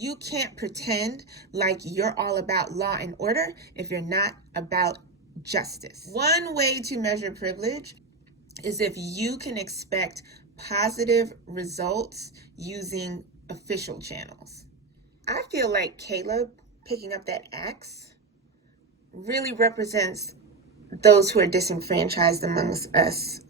You can't pretend like you're all about law and order if you're not about justice. One way to measure privilege is if you can expect positive results using official channels. I feel like Caleb picking up that axe really represents those who are disenfranchised amongst us.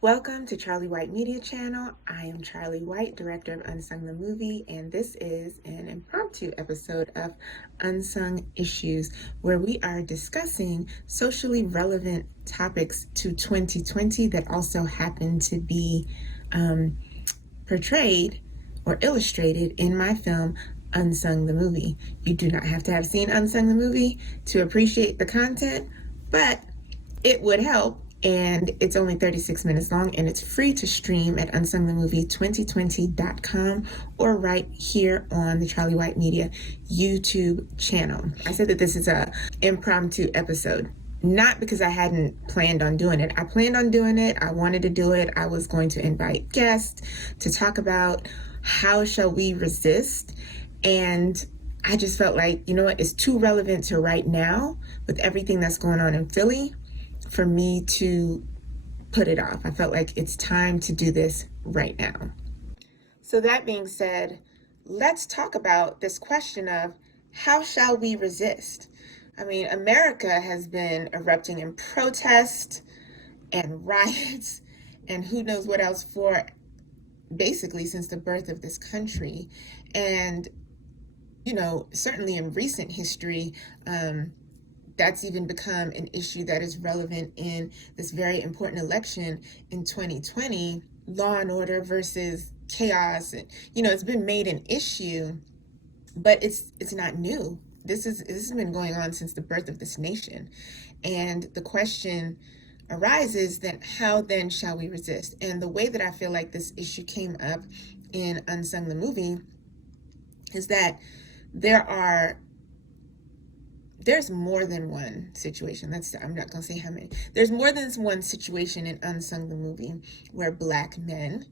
Welcome to Charlie White Media Channel. I am Charlie White, director of UNSUNG the Movie, and this is an impromptu episode of UNSUNG Issues, where we are discussing socially relevant topics to 2020 that also happen to be portrayed or illustrated in my film, UNSUNG the Movie. You do not have to have seen UNSUNG the Movie to appreciate the content, but it would help. And it's only 36 minutes long, and it's free to stream at unsungthemovie2020.com or right here on the Charlie White Media YouTube channel. I said that this is a impromptu episode, not because I hadn't planned on doing it. I planned on doing it. I wanted to do it. I was going to invite guests to talk about how shall we resist. And I just felt like, you know what, it's too relevant to right now with everything that's going on in Philly for me to put it off. I felt like it's time to do this right now. So that being said, let's talk about this question of how shall we resist? I mean, America has been erupting in protest and riots and who knows what else for basically since the birth of this country. And, you know, certainly in recent history, that's even become an issue that is relevant in this very important election in 2020, law and order versus chaos. And, you know, it's been made an issue, but it's not new. This has been going on since the birth of this nation. And the question arises that how then shall we resist? And the way that I feel like this issue came up in UNSUNG the Movie is that there's more than one situation. I'm not going to say how many. There's more than one situation in UNSUNG the Movie where Black men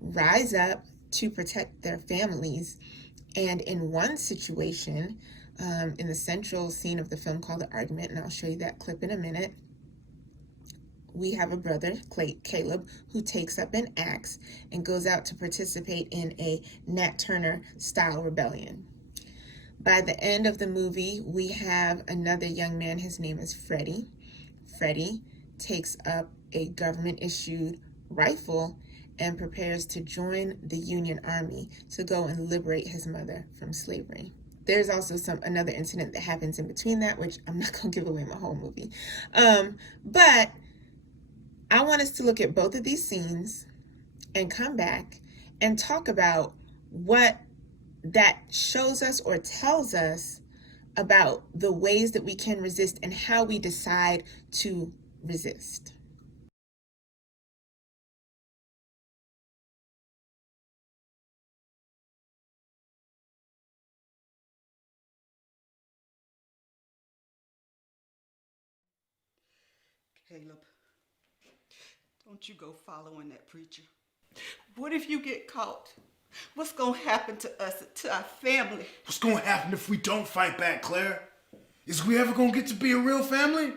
rise up to protect their families. And in one situation, in the central scene of the film called The Argument, and I'll show you that clip in a minute, we have a brother, Caleb, who takes up an axe and goes out to participate in a Nat Turner style rebellion. By the end of the movie, we have another young man. His name is Freddie. Freddie takes up a government-issued rifle and prepares to join the Union Army to go and liberate his mother from slavery. There's also another incident that happens in between that, which I'm not going to give away my whole movie. But I want us to look at both of these scenes and come back and talk about what that shows us or tells us about the ways that we can resist and how we decide to resist. Caleb, don't you go following that preacher. What if you get caught? What's going to happen to us, to our family? What's going to happen if we don't fight back, Claire? Is we ever going to get to be a real family?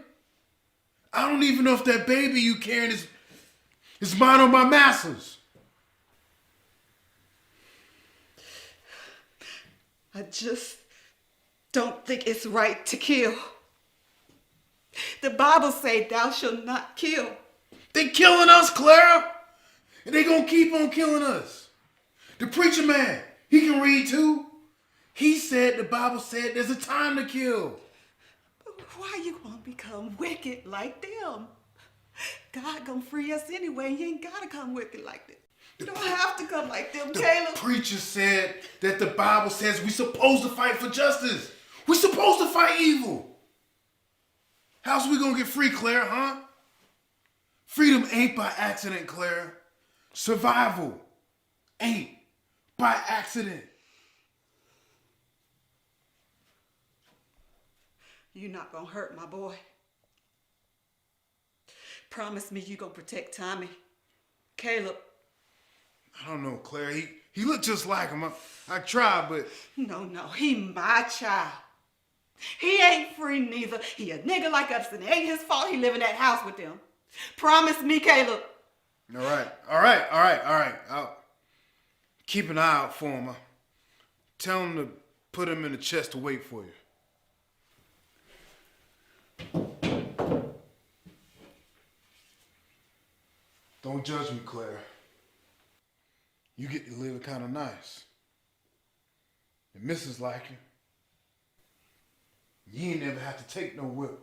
I don't even know if that baby you carrying is mine or my master's. I just don't think it's right to kill. The Bible say thou shalt not kill. They killing us, Clara. And they going to keep on killing us. The preacher man, he can read too. He said the Bible said there's a time to kill. But why you want to become wicked like them? God gonna free us anyway. You ain't gotta come wicked like that. You don't have to come like them, Caleb. The preacher said that the Bible says we're supposed to fight for justice. We're supposed to fight evil. How's we gonna get free, Claire, huh? Freedom ain't by accident, Claire. Survival ain't by accident. You're not gonna hurt my boy. Promise me you gonna protect Tommy. Caleb. I don't know, Claire. He looked just like him. I tried, but... No, he my child. He ain't free neither. He a nigga like us, and it ain't his fault he live in that house with them. Promise me, Caleb. All right. I'll keep an eye out for him. Tell him to put him in the chest to wait for you. Don't judge me, Claire. You get to live kind of nice. And Mrs. like you. You ain't never have to take no whip.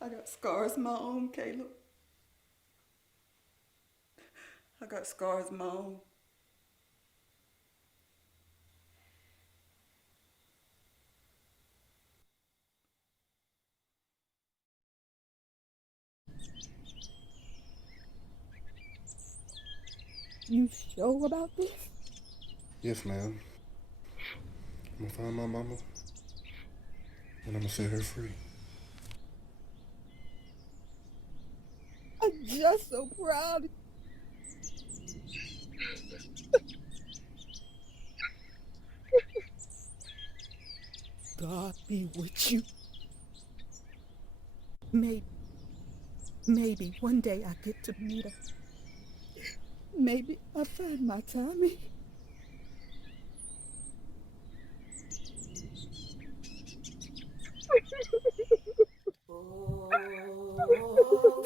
I got scars of my own, Caleb. I got scars of my own. You sure about this? Yes, ma'am. I'm gonna find my mama and I'm gonna set her free. I'm just so proud. God be with you. Maybe one day I get to meet her. Maybe I'll find my Tommy. Oh,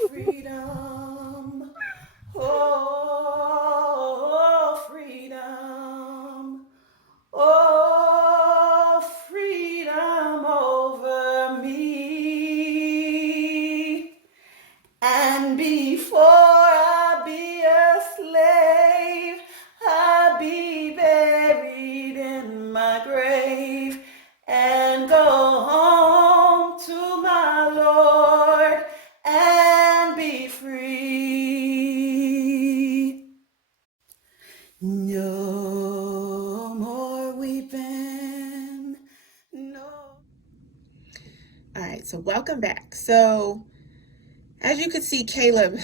freedom. Oh, freedom. Oh, freedom over me. And before I be a slave, I'll be buried in my grave and go home to my Lord and be free. No more weeping, no. All right, so welcome back. So as you could see, Caleb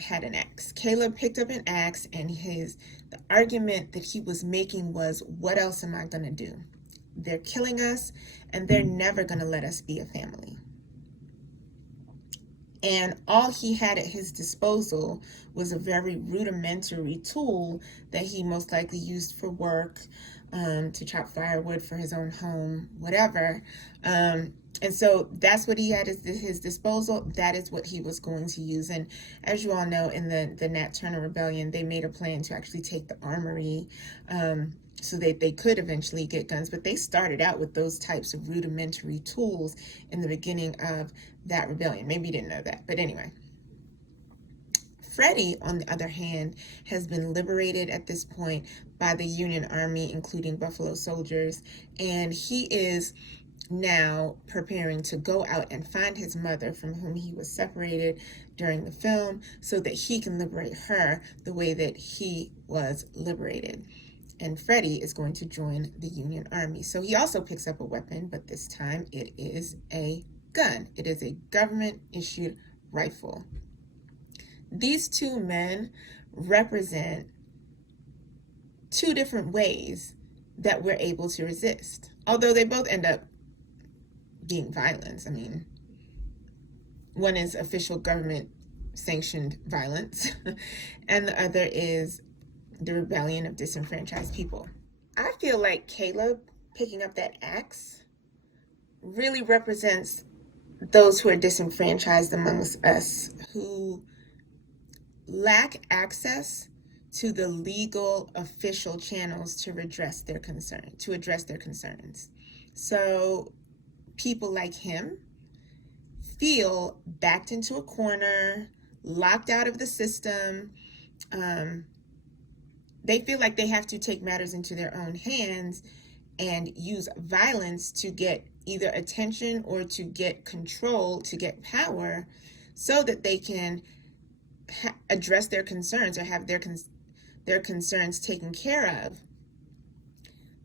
had an axe. Caleb picked up an axe, and the argument that he was making was, what else am I going to do? They're killing us, and they're never going to let us be a family. And all he had at his disposal was a very rudimentary tool that he most likely used for work, to chop firewood for his own home, whatever. And so that's what he had at his disposal. That is what he was going to use. And as you all know, in the Nat Turner Rebellion, they made a plan to actually take the armory, so that they could eventually get guns. But they started out with those types of rudimentary tools in the beginning of that rebellion. Maybe you didn't know that, but anyway. Freddie, on the other hand, has been liberated at this point by the Union Army, including Buffalo Soldiers, and he is now preparing to go out and find his mother, from whom he was separated during the film, so that he can liberate her the way that he was liberated. And Freddie is going to join the Union Army. So he also picks up a weapon, but this time it is a gun. It is a government-issued rifle. These two men represent two different ways that we're able to resist, although they both end up being violence. I mean, one is official government sanctioned violence, and the other is the rebellion of disenfranchised people. I feel like Caleb picking up that axe really represents those who are disenfranchised amongst us, who lack access to the legal official channels to address their concerns. So people like him feel backed into a corner, locked out of the system. They feel like they have to take matters into their own hands and use violence to get either attention or to get control, to get power, so that they can address their concerns or have their concerns taken care of.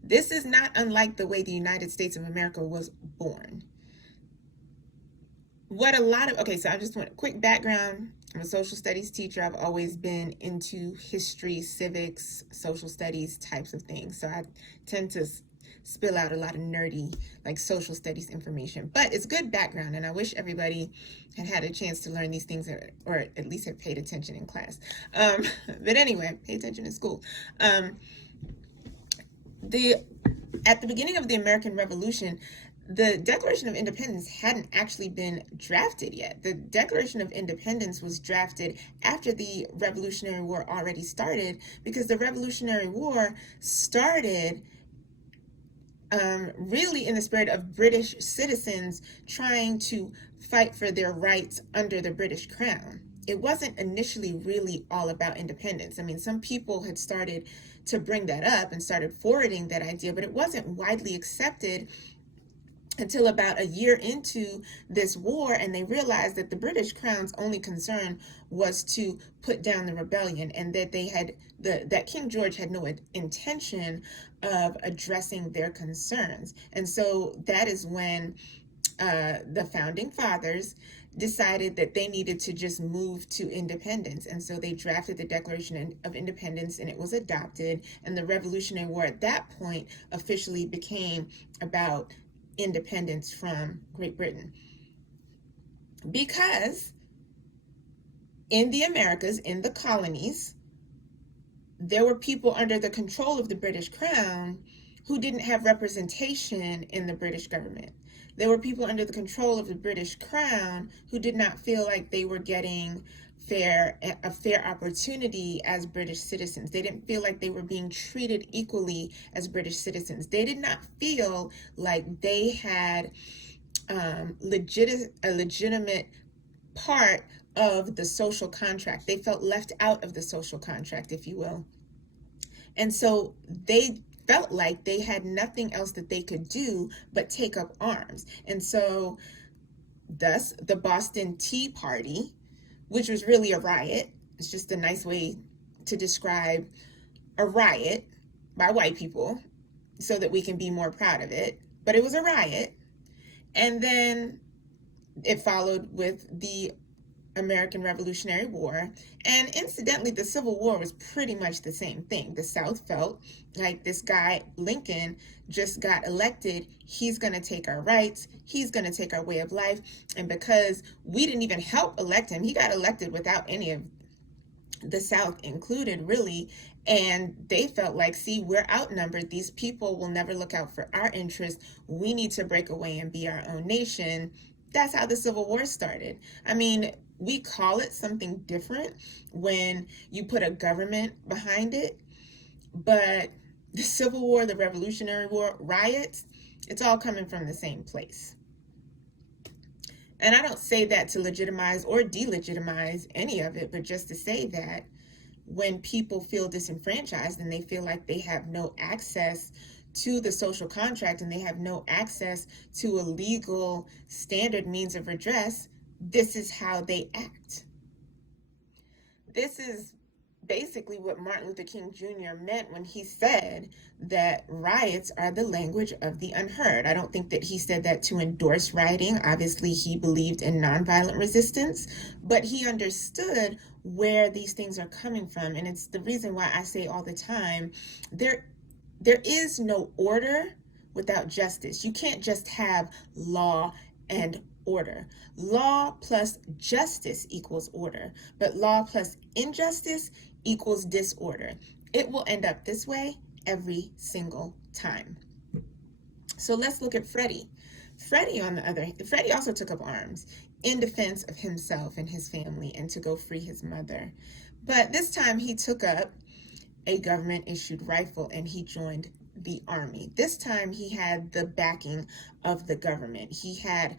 This is not unlike the way the United States of America was born. So I just want a quick background. I'm a social studies teacher. I've always been into history, civics, social studies types of things. So I tend to spill out a lot of nerdy, like social studies information. But it's good background, and I wish everybody had a chance to learn these things, or at least have paid attention in class. But anyway, pay attention in school. At the beginning of the American Revolution, the Declaration of Independence hadn't actually been drafted yet. The Declaration of Independence was drafted after the Revolutionary War already started, because the Revolutionary War started really in the spirit of British citizens trying to fight for their rights under the British Crown. It wasn't initially really all about independence. I mean, some people had started to bring that up and started forwarding that idea, but it wasn't widely accepted until about a year into this war, and they realized that the British Crown's only concern was to put down the rebellion, and that that King George had no intention of addressing their concerns. And so that is when the founding fathers decided that they needed to just move to independence. And so they drafted the Declaration of Independence, and it was adopted. And the Revolutionary War at that point officially became about independence from Great Britain. Because in the Americas, in the colonies, there were people under the control of the British Crown who didn't have representation in the British government. There were people under the control of the British Crown who did not feel like they were getting a fair opportunity as British citizens. They didn't feel like they were being treated equally as British citizens. They did not feel like they had a legitimate part of the social contract. They felt left out of the social contract, if you will. And so they felt like they had nothing else that they could do but take up arms. And so thus the Boston Tea Party, which was really a riot. It's just a nice way to describe a riot by white people so that we can be more proud of it. But it was a riot. And then it followed with the American Revolutionary War. And incidentally, the Civil War was pretty much the same thing. The South felt like this guy, Lincoln, just got elected. He's going to take our rights. He's going to take our way of life. And because we didn't even help elect him, he got elected without any of the South included, really. And they felt like, see, we're outnumbered. These people will never look out for our interests. We need to break away and be our own nation. That's how the Civil War started. I mean, we call it something different when you put a government behind it, but the Civil War, the Revolutionary War, riots, it's all coming from the same place. And I don't say that to legitimize or delegitimize any of it, but just to say that when people feel disenfranchised and they feel like they have no access to the social contract and they have no access to a legal standard means of redress, this is how they act. This is basically what Martin Luther King Jr. meant when he said that riots are the language of the unheard. I don't think that he said that to endorse rioting. Obviously, he believed in nonviolent resistance, but he understood where these things are coming from. And it's the reason why I say all the time, there is no order without justice. You can't just have law and order. Law plus justice equals order, but law plus injustice equals disorder. It will end up this way every single time. So let's look at Freddie. Freddie also took up arms in defense of himself and his family and to go free his mother. But this time he took up a government issued rifle and he joined the army. This time he had the backing of the government. He had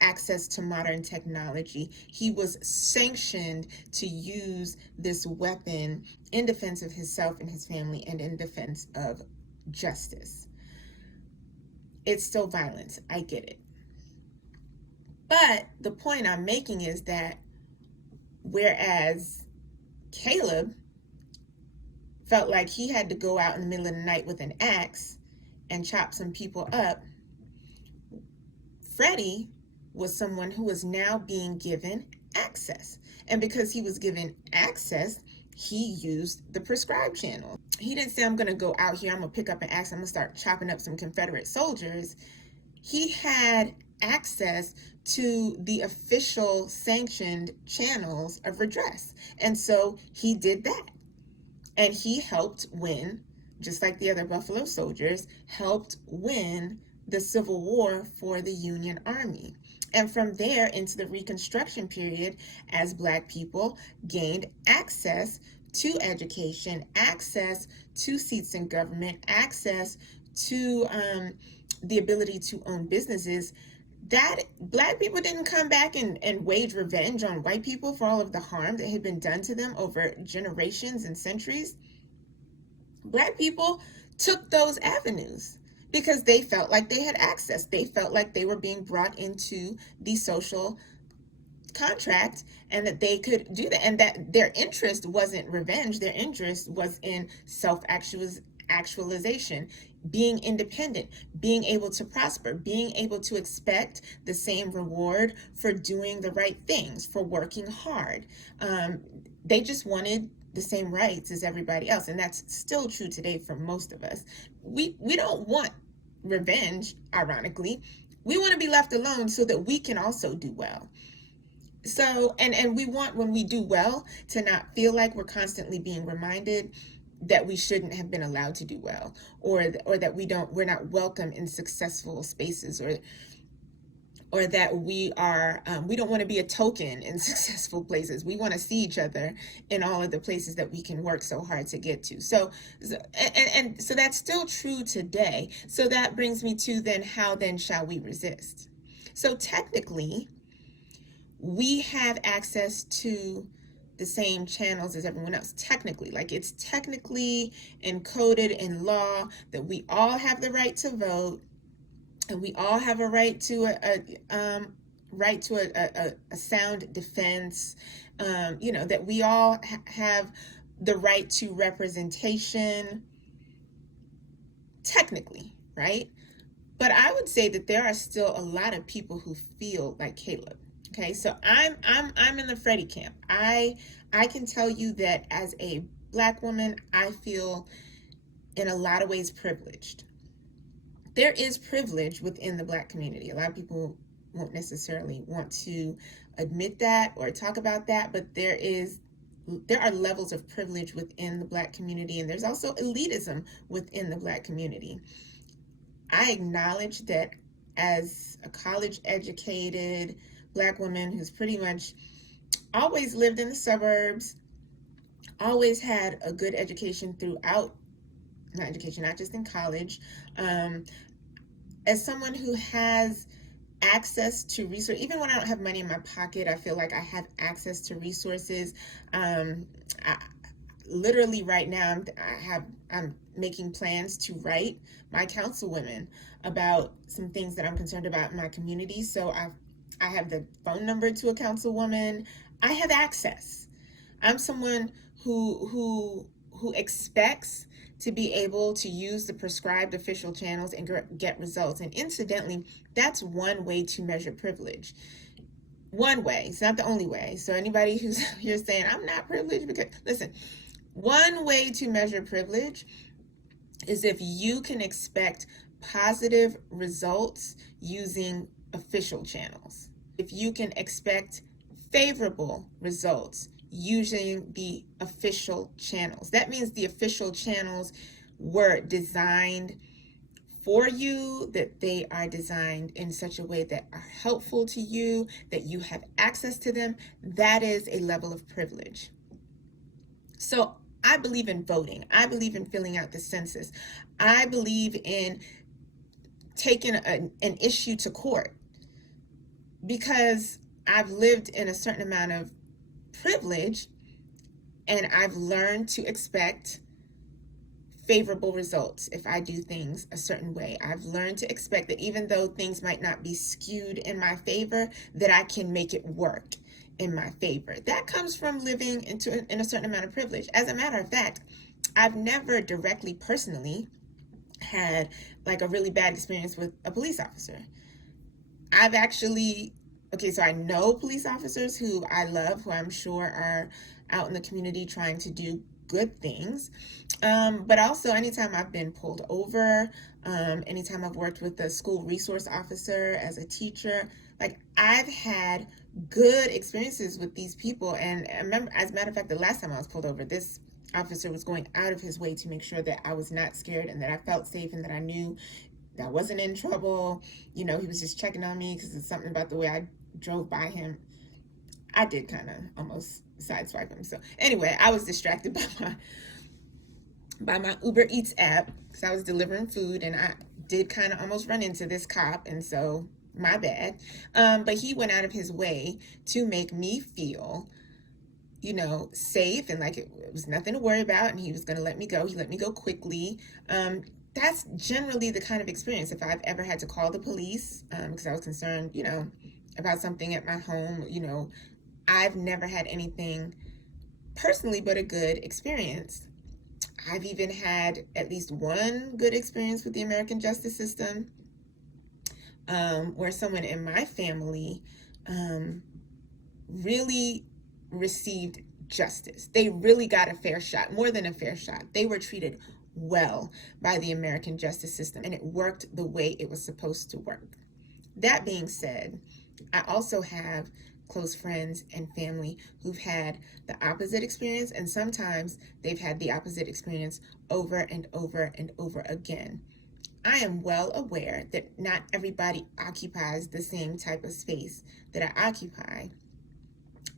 access to modern technology. He was sanctioned to use this weapon in defense of himself and his family and in defense of justice. It's still violence. I get it. But the point I'm making is that whereas Caleb felt like he had to go out in the middle of the night with an axe and chop some people up, Freddie was someone who was now being given access. And because he was given access, he used the prescribed channel. He didn't say, I'm going to go out here, I'm going to pick up an axe, I'm going to start chopping up some Confederate soldiers. He had access to the official sanctioned channels of redress. And so he did that. And he helped win, just like the other Buffalo Soldiers, helped win the Civil War for the Union Army. And from there into the Reconstruction period, as Black people gained access to education, access to seats in government, access to the ability to own businesses, that Black people didn't come back and wage revenge on white people for all of the harm that had been done to them over generations and centuries. Black people took those avenues because they felt like they had access. They felt like they were being brought into the social contract and that they could do that, and that their interest wasn't revenge. Their interest was in self-actualization, being independent, being able to prosper, being able to expect the same reward for doing the right things, for working hard. They just wanted the same rights as everybody else, and that's still true today for most of us. We don't want revenge, ironically. We want to be left alone so that we can also do well. So, and we want, when we do well, to not feel like we're constantly being reminded that we shouldn't have been allowed to do well, or that we're not welcome in successful spaces, or that we don't want to be a token in successful places. We want to see each other in all of the places that we can work so hard to get to. So that's still true today. So that brings me to then, how then shall we resist? So technically, we have access to the same channels as everyone else. Technically, like, it's technically encoded in law that we all have the right to vote, and we all have a right to a sound defense. That we all have the right to representation. Technically, right? But I would say that there are still a lot of people who feel like Caleb. Okay, so I'm in the Freddie camp. I can tell you that as a Black woman, I feel in a lot of ways privileged. There is privilege within the Black community. A lot of people won't necessarily want to admit that or talk about that, but there are levels of privilege within the Black community, and there's also elitism within the Black community. I acknowledge that as a college-educated Black woman who's pretty much always lived in the suburbs, always had a good education throughout, not just in college, as someone who has access to resources, even when I don't have money in my pocket, I feel like I have access to resources. Literally right now, I'm making plans to write my councilwomen about some things that I'm concerned about in my community. So I have the phone number to a councilwoman. I have access. I'm someone who expects to be able to use the prescribed official channels and get results. And incidentally, that's one way to measure privilege. One way. It's not the only way. So anybody who's here saying, I'm not privileged, because, listen, one way to measure privilege is if you can expect positive results using official channels. If you can expect favorable results using the official channels. That means the official channels were designed for you, that they are designed in such a way that are helpful to you, that you have access to them. That is a level of privilege. So I believe in voting. I believe in filling out the census. I believe in taking an issue to court because I've lived in a certain amount of privilege and I've learned to expect favorable results if I do things a certain way. I've learned to expect that even though things might not be skewed in my favor, that I can make it work in my favor. That comes from living in a certain amount of privilege. As a matter of fact, I've never directly personally had like a really bad experience with a police officer. I've actually, okay, so I know police officers who I love, who I'm sure are out in the community trying to do good things. But also anytime I've been pulled over, anytime I've worked with a school resource officer as a teacher, like I've had good experiences with these people. And I remember, as a matter of fact, the last time I was pulled over, this officer was going out of his way to make sure that I was not scared and that I felt safe and that I knew that I wasn't in trouble. You know, he was just checking on me because it's something about the way I drove by him. I did kind of almost sideswipe him. So anyway, I was distracted by my Uber Eats app because I was delivering food and I did kind of almost run into this cop, and so my bad. But he went out of his way to make me feel, you know, safe and like it was nothing to worry about, and he was going to let me go. He let me go quickly. That's generally the kind of experience if I've ever had to call the police because I was concerned, you know, about something at my home. You know, I've never had anything personally but a good experience. I've even had at least one good experience with the American justice system where someone in my family really received justice. They really got a fair shot, more than a fair shot. They were treated well by the American justice system, and it worked the way it was supposed to work. That being said, I also have close friends and family who've had the opposite experience, and sometimes they've had the opposite experience over and over and over again. I am well aware that not everybody occupies the same type of space that I occupy.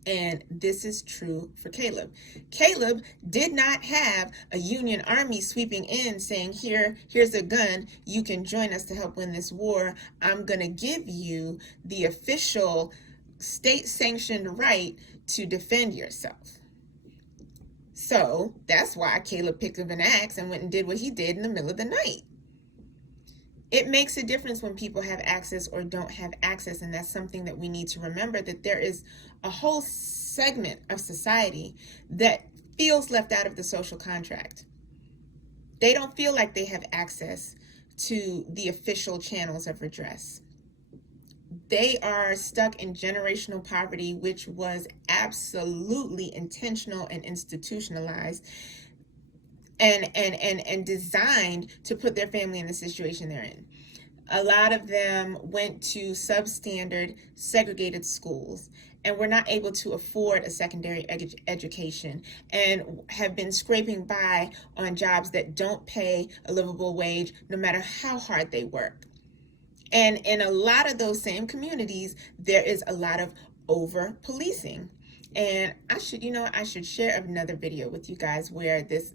And this is true for Caleb. Caleb did not have a Union Army sweeping in saying, here's a gun, you can join us to help win this war. I'm going to give you the official state-sanctioned right to defend yourself. So that's why Caleb picked up an axe and went and did what he did in the middle of the night. It makes a difference when people have access or don't have access, and that's something that we need to remember, that there is a whole segment of society that feels left out of the social contract. They don't feel like they have access to the official channels of redress. They are stuck in generational poverty, which was absolutely intentional and institutionalized and designed to put their family in the situation they're in. A lot of them went to substandard segregated schools and were not able to afford a secondary education and have been scraping by on jobs that don't pay a livable wage no matter how hard they work. And in a lot of those same communities, there is a lot of over policing. And I should share another video with you guys where this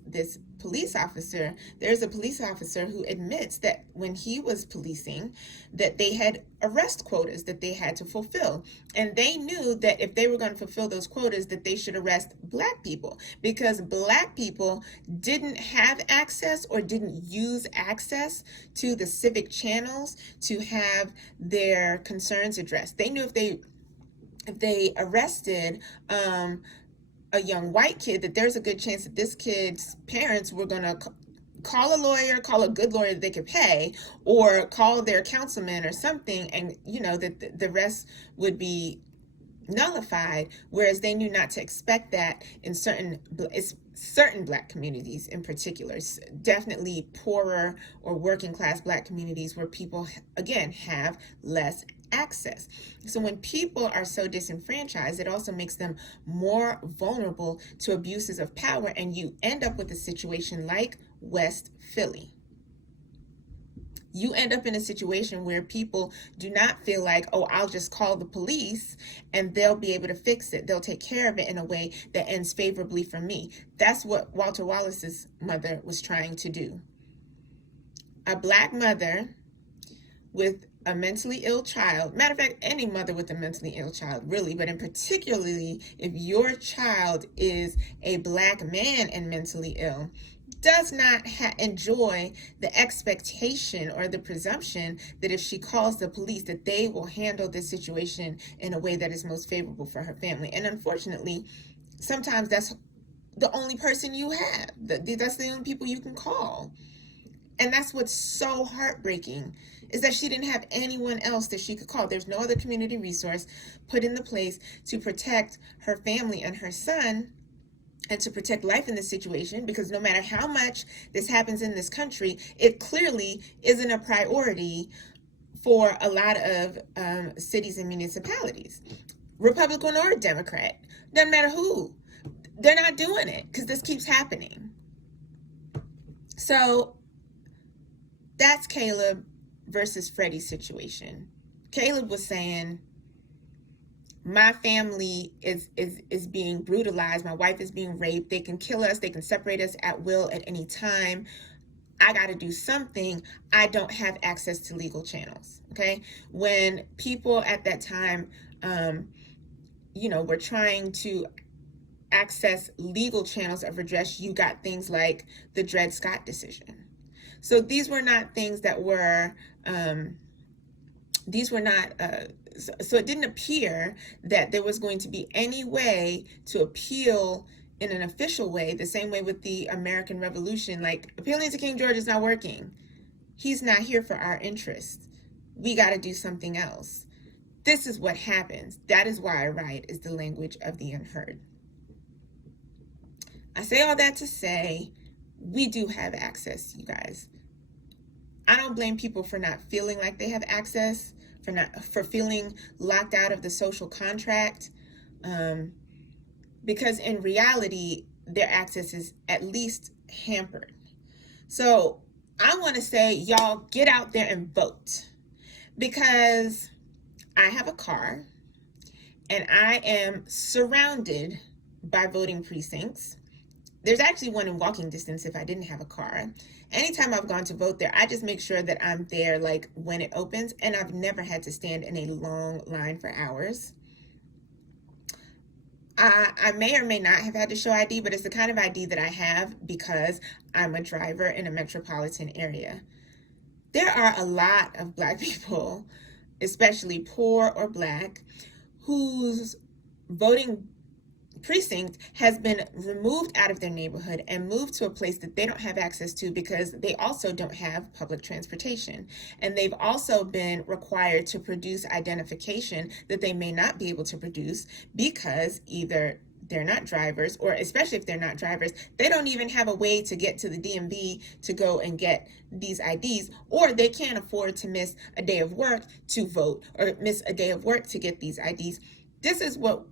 police officer, there's a police officer who admits that when he was policing, that they had arrest quotas that they had to fulfill. And they knew that if they were going to fulfill those quotas, that they should arrest Black people, because Black people didn't have access or didn't use access to the civic channels to have their concerns addressed. They knew if they arrested a young white kid, that there's a good chance that this kid's parents were going to call a lawyer, call a good lawyer that they could pay, or call their councilman or something, and that the rest would be nullified. Whereas they knew not to expect that in certain Black communities in particular, definitely poorer or working class Black communities where people, again, have less access. So when people are so disenfranchised, it also makes them more vulnerable to abuses of power, and you end up with a situation like West Philly. You end up in a situation where people do not feel like, oh, I'll just call the police and they'll be able to fix it. They'll take care of it in a way that ends favorably for me. That's what Walter Wallace's mother was trying to do. A Black mother with a mentally ill child, matter of fact, any mother with a mentally ill child, really, but in particularly if your child is a Black man and mentally ill, does not enjoy the expectation or the presumption that if she calls the police that they will handle this situation in a way that is most favorable for her family. And unfortunately, sometimes that's the only person you have. That's the only people you can call. And that's what's so heartbreaking, is that she didn't have anyone else that she could call. There's no other community resource put into place to protect her family and her son and to protect life in this situation, because no matter how much this happens in this country, it clearly isn't a priority for a lot of cities and municipalities, Republican or Democrat, doesn't matter who. They're not doing it because this keeps happening. So that's Caleb versus Freddie's situation. Caleb was saying, my family is being brutalized. My wife is being raped. They can kill us. They can separate us at will at any time. I got to do something. I don't have access to legal channels. Okay. When people at that time, were trying to access legal channels of redress, you got things like the Dred Scott decision. So these were not things that were, so it didn't appear that there was going to be any way to appeal in an official way, the same way with the American Revolution. Like, appealing to King George is not working. He's not here for our interests. We got to do something else. This is what happens. That is why I write is the language of the unheard. I say all that to say, we do have access, you guys. I don't blame people for not feeling like they have access, for feeling locked out of the social contract, because in reality, their access is at least hampered. So I want to say, y'all, get out there and vote, because I have a car and I am surrounded by voting precincts. There's actually one in walking distance if I didn't have a car. Anytime I've gone to vote there, I just make sure that I'm there like when it opens, and I've never had to stand in a long line for hours. I may or may not have had to show ID, but it's the kind of ID that I have because I'm a driver in a metropolitan area. There are a lot of Black people, especially poor or Black, whose voting precinct has been removed out of their neighborhood and moved to a place that they don't have access to because they also don't have public transportation. And they've also been required to produce identification that they may not be able to produce because either they're not drivers, or especially if they're not drivers, they don't even have a way to get to the DMV to go and get these IDs, or they can't afford to miss a day of work to vote or miss a day of work to get these IDs. This is what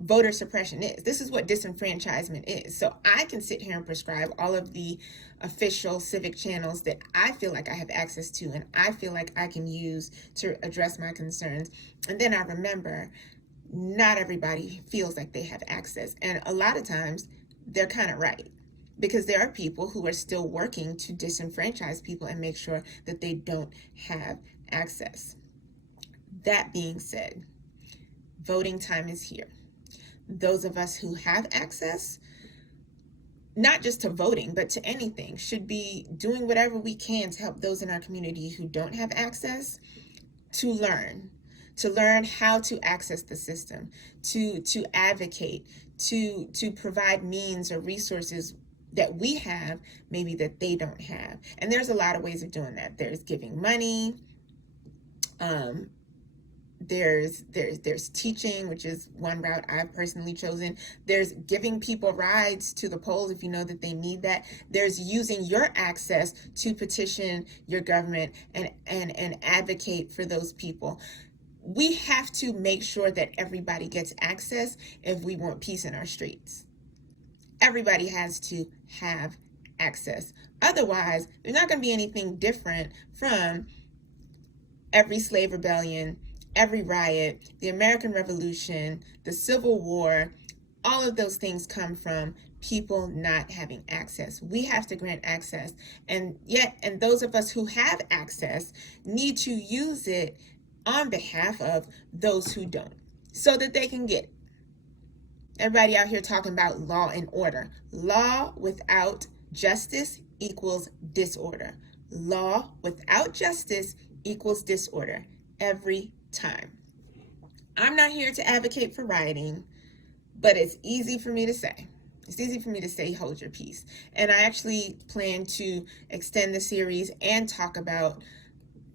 voter suppression is. This is what disenfranchisement is. So I can sit here and prescribe all of the official civic channels that I feel like I have access to and I feel like I can use to address my concerns. And then I remember, not everybody feels like they have access. And a lot of times they're kind of right, because there are people who are still working to disenfranchise people and make sure that they don't have access. That being said, voting time is here. Those of us who have access, not just to voting, but to anything, should be doing whatever we can to help those in our community who don't have access to learn how to access the system, to advocate, to provide means or resources that we have, maybe that they don't have. And there's a lot of ways of doing that. There's giving money, there's teaching, which is one route I've personally chosen. There's giving people rides to the polls if you know that they need that. There's using your access to petition your government and advocate for those people. We have to make sure that everybody gets access if we want peace in our streets. Everybody has to have access. Otherwise, there's not going to be anything different from every slave rebellion, every riot, the American Revolution, the Civil War. All of those things come from people not having access. We have to grant access. And those of us who have access need to use it on behalf of those who don't, so that they can get it. Everybody out here talking about law and order. Law without justice equals disorder. Law without justice equals disorder every time. I'm not here to advocate for rioting, but it's easy for me to say. It's easy for me to say, hold your peace. And I actually plan to extend the series and talk about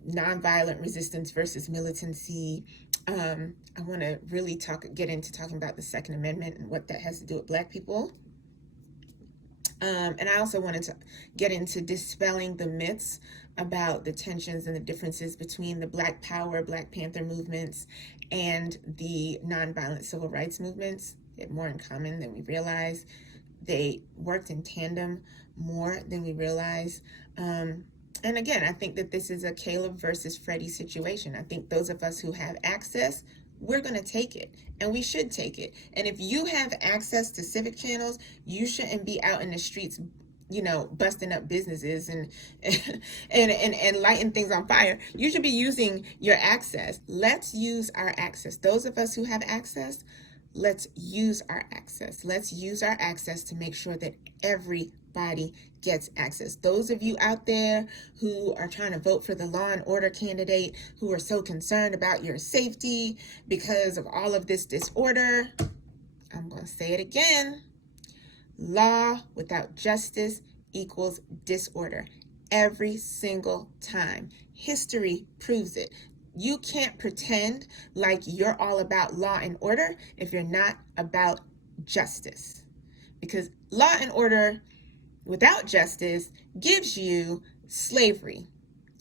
nonviolent resistance versus militancy. I want to really get into talking about the Second Amendment and what that has to do with Black people. And I also wanted to get into dispelling the myths about the tensions and the differences between the Black Power, Black Panther movements and the nonviolent civil rights movements. They have more in common than we realize. They worked in tandem more than we realize. And again, I think that this is a Caleb versus Freddie situation. I think those of us who have access, we're going to take it, and we should take it. And if you have access to civic channels, you shouldn't be out in the streets, busting up businesses and lighting things on fire. You should be using your access. Let's use our access. Those of us who have access, let's use our access. Let's use our access to make sure that everybody gets access. Those of you out there who are trying to vote for the law and order candidate, who are so concerned about your safety because of all of this disorder, I'm going to say it again. Law without justice equals disorder. Every single time. History proves it. You can't pretend like you're all about law and order if you're not about justice. Because law and order without justice gives you slavery.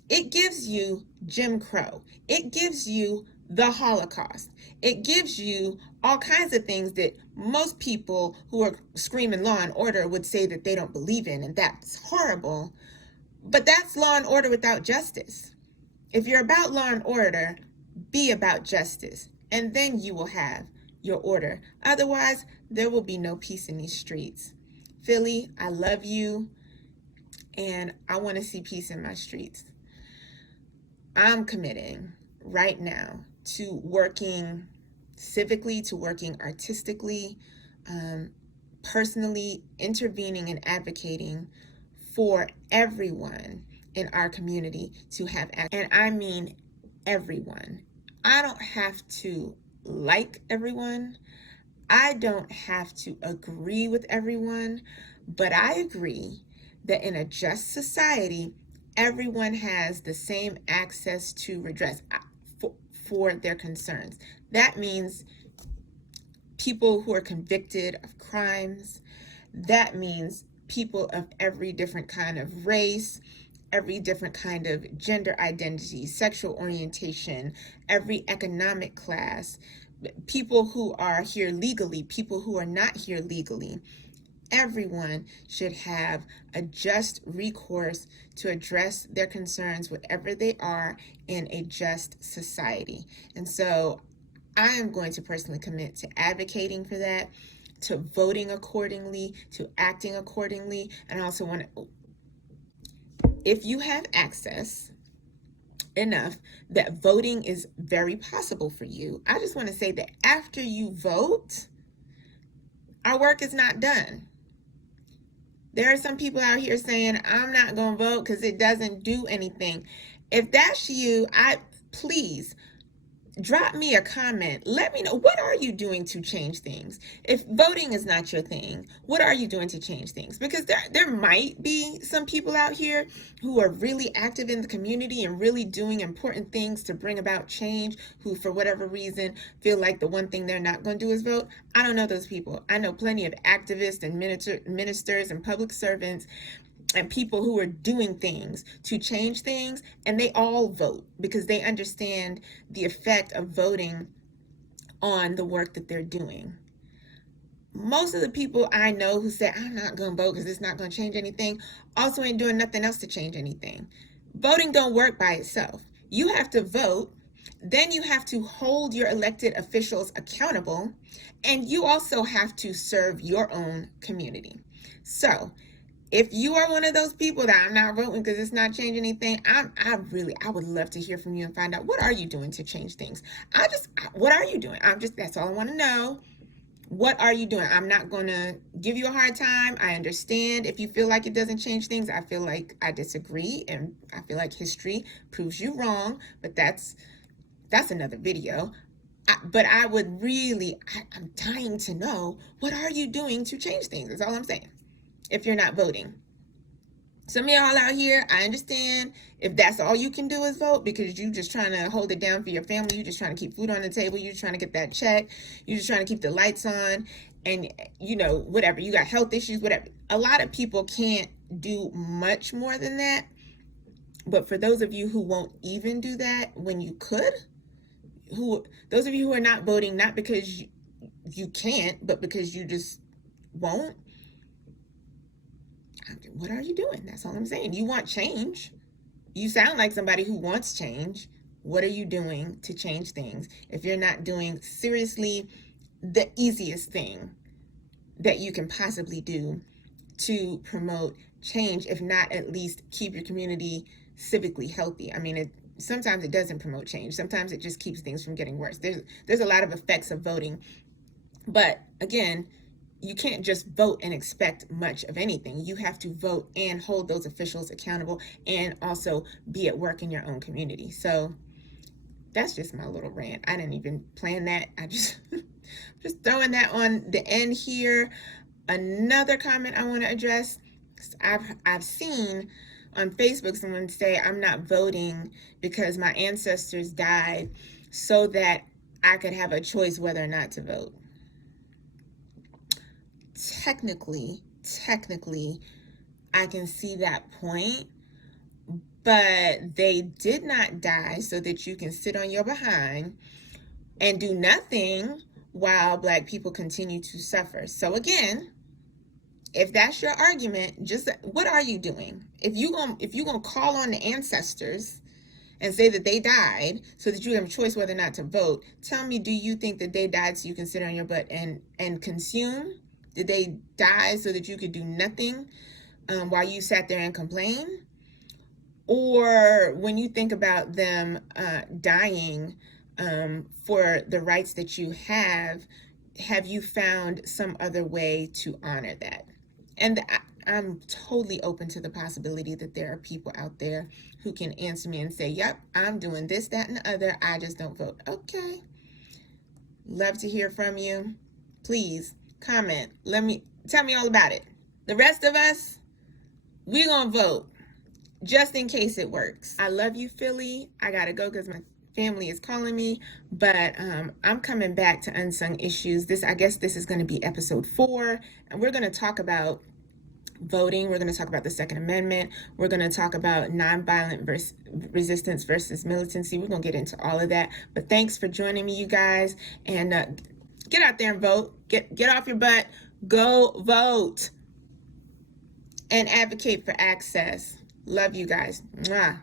It gives you Jim Crow. It gives you the Holocaust. It gives you all kinds of things that most people who are screaming law and order would say that they don't believe in, and that's horrible. But that's law and order without justice. If you're about law and order, be about justice, and then you will have your order. Otherwise, there will be no peace in these streets. Philly, I love you, and I want to see peace in my streets. I'm committing right now to working civically, to working artistically, personally intervening and advocating for everyone in our community to have access. And I mean everyone. I don't have to like everyone. I don't have to agree with everyone, but I agree that in a just society, everyone has the same access to redress for their concerns. That means people who are convicted of crimes. That means people of every different kind of race, every different kind of gender identity, sexual orientation, every economic class, people who are here legally, people who are not here legally. Everyone should have a just recourse to address their concerns, whatever they are, in a just society. And so I am going to personally commit to advocating for that, to voting accordingly, to acting accordingly. And I also want to, if you have access enough that voting is very possible for you, I just want to say that after you vote, our work is not done. There are some people out here saying, I'm not going to vote because it doesn't do anything. If that's you, please drop me a comment. Let me know, what are you doing to change things? If voting is not your thing, what are you doing to change things? Because there might be some people out here who are really active in the community and really doing important things to bring about change, who for whatever reason feel like the one thing they're not going to do is vote. I don't know those people. I know plenty of activists and ministers and public servants and people who are doing things to change things, and they all vote because they understand the effect of voting on the work that they're doing. most of the people I know who say, I'm not going to vote because it's not going to change anything, also ain't doing nothing else to change anything. Voting don't work by itself. You have to vote, then you have to hold your elected officials accountable, and you also have to serve your own community. So if you are one of those people that I'm not voting because it's not changing anything, I would love to hear from you and find out, what are you doing to change things? What are you doing? That's all I want to know. What are you doing? I'm not going to give you a hard time. I understand if you feel like it doesn't change things. I feel like I disagree, and I feel like history proves you wrong, but that's another video. But I would really, I'm dying to know, what are you doing to change things? That's all I'm saying. If you're not voting. Some of y'all out here, I understand if that's all you can do is vote because you just trying to hold it down for your family. You just trying to keep food on the table. You're trying to get that check. You're just trying to keep the lights on, and whatever. You got health issues, whatever. A lot of people can't do much more than that. But for those of you who won't even do that when you could, those of you who are not voting, not because you can't, but because you just won't, what are you doing? That's all I'm saying. You want change. You sound like somebody who wants change. What are you doing to change things if you're not doing seriously the easiest thing that you can possibly do to promote change, if not at least keep your community civically healthy? I mean, sometimes it doesn't promote change. Sometimes it just keeps things from getting worse. There's a lot of effects of voting. But again, you can't just vote and expect much of anything. You have to vote and hold those officials accountable, and also be at work in your own community. So that's just my little rant. I didn't even plan that. I just throwing that on the end here. Another comment I want to address. I've seen on Facebook someone say, I'm not voting because my ancestors died so that I could have a choice whether or not to vote. Technically, I can see that point, but they did not die so that you can sit on your behind and do nothing while Black people continue to suffer. So again, if that's your argument, just what are you doing? If you gonna call on the ancestors and say that they died so that you have a choice whether or not to vote, tell me, do you think that they died so you can sit on your butt and consume? Did they die so that you could do nothing while you sat there and complained? Or when you think about them dying for the rights that you have you found some other way to honor that? And I'm totally open to the possibility that there are people out there who can answer me and say, yep, I'm doing this, that, and the other. I just don't vote. Okay. Love to hear from you. Please comment. Tell me all about it. The rest of us, we're going to vote just in case it works. I love you, Philly. I got to go because my family is calling me, but I'm coming back to Unsung Issues. I guess this is going to be episode 4, and we're going to talk about voting. We're going to talk about the Second Amendment. We're going to talk about nonviolent resistance versus militancy. We're going to get into all of that. But thanks for joining me, you guys, and get out there and vote. Get off your butt. Go vote and advocate for access. Love you guys. Mwah.